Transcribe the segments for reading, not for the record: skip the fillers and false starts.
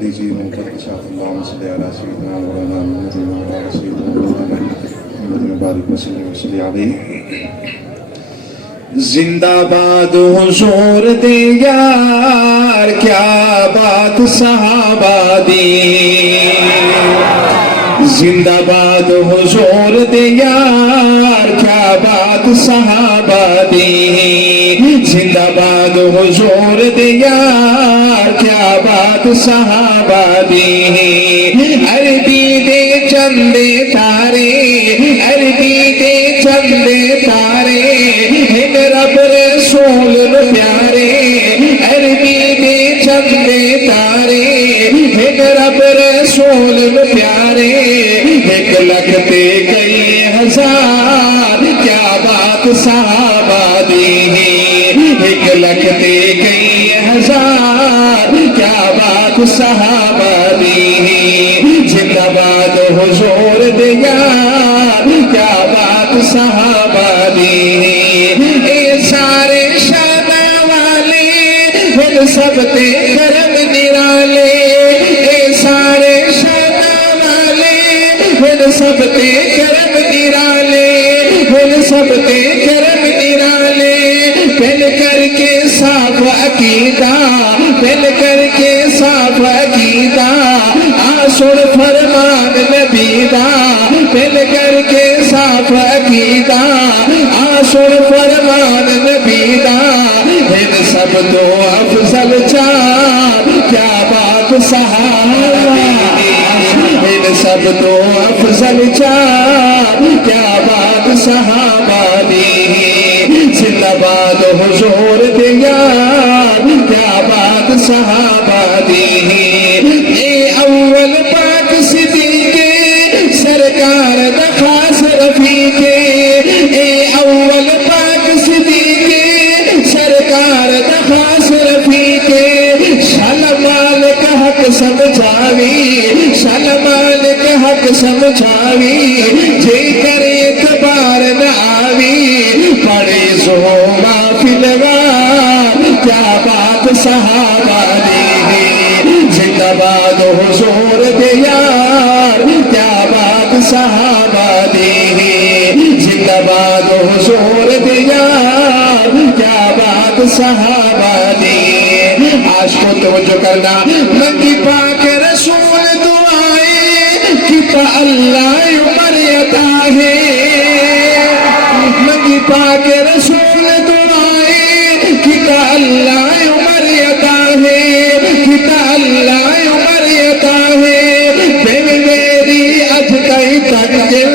علی جی شاف اللہ صلی علی سیدنا مولانا محمد وعلی سیدنا مولانا محمد مبارک وسلم صلی علیہ. زندہ باد حضور دے یار کیا بات صحابہ دی. زندہ باد حضور دے یار کیا بات صحابہ دی. زندہ باد حضور دے یار کیا بات صحابہ دی. عربی دے چندے تارے عربی دے چندے تارے رب رسول پیارے. عربی دے چندے تارے رب رسول پیارے. 1 لاکھ تے کئی ہزار کیا بات صحابہ دی. 1 لاکھ تے کئی ہزار کیا بات صحابہ دی. زندہ باد حضور دے یار کیا بات صحابہ دی. سارے شانہ والے سب تے کرم نرالے. اے سارے شانہ والے سب تے کرم نرالے. سب تے کرم نرالے. پہل کر کے صاف عقیدہ پہل کر کے صاف عقیدہ آسڑ فرمان نبی دا. پہل کر کے صاف عقیدہ آسڑ فرمان نبی دا. ان سب تو افضل چار کیا بات صحابہ دی. ان سب تو افضل چار کیا بات صحابہ دی. زندہ باد حضور دے یار کیا بات صحابہ دی. اے اول پاک صدیق سرکار دا خاص رفیق. اے اول پاک صدیق سرکار دا خاص رفیق. شال مالک حق سمجھاوی شال مالک حق سمجھاوی. جے کر اعتبار نہ آوی پڑے زہما فلوار کیا بات صحابہ دی. زندہ باد حضور دے یار کیا بات صحابہ دی. زندہ باد حضور دے یار کیا بات صحابہ دی. آج کو توجہ کرنا. منگی پاک رسول دعائیں کتا اللہ عمر عطا ہے. منگی پاک رسول دعائیں کتا اللہ عمر عطا ہے. کتا اللہ عمر عطا ہے. پھر میری اج تئی تک دل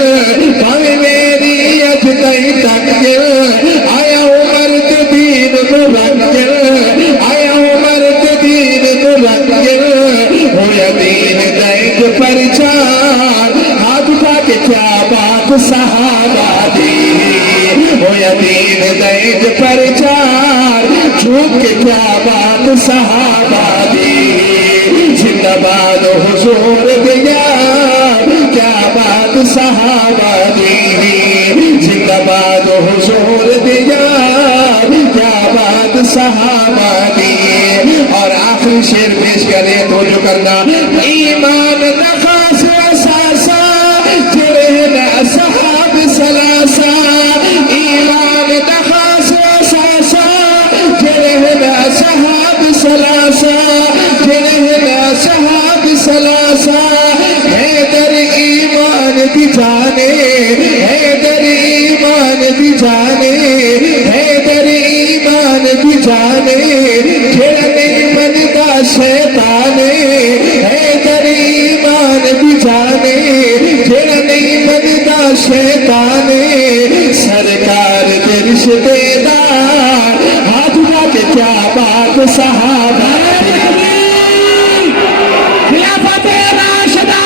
پھر میری اج تئی تک دل آیا عمر تے دین مرنجل. آیا عمر تے دین مرنجل. ہویا دین دائج پرچار ہاتھ اٹھا کے کیا بات صحابہ دی. ہویا دین دائج پرچار جھوک کے کیا بات صحابہ دی. زندہ باد حضور دے یار کیا بات صحابہ دی. زندہ باد حضور دے یار کیا بات صحابہ دی. اور آخری شعر پیش کرے تو جو کرنا. ایمان نفاس اساسا جڑے نا اصحاب سلاسا. ایمان نفاس اساسا جڑے نا اصحاب سلاسا. جڑے نا اصحاب سلاسا. حیدر ایمان دی جانے حیدر ایمان دی جانے حیدر ایمان دی جانے. جڑا نہیں منتا شیطان حیدر ایمان دی جانے. جڑا نہیں منتا شیطان سرکار دے رشتے دار ہاتھ اٹھا کے کیا بات صحابہ. خلافت راشدہ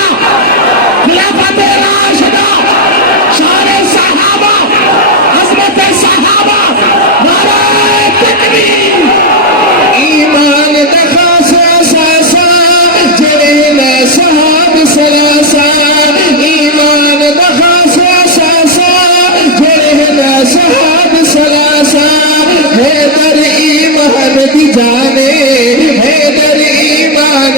خلافت راشدہ سارے صحابہ عظمت صحابہ نعرہ تکبیر. ایمان دخاس اساسا جڑے نا صحاب سلاسا. ایمان دخاس اساسا جڑے نا صحاب سلاسا. حیدر ایمان دی جانے حیدر ایمان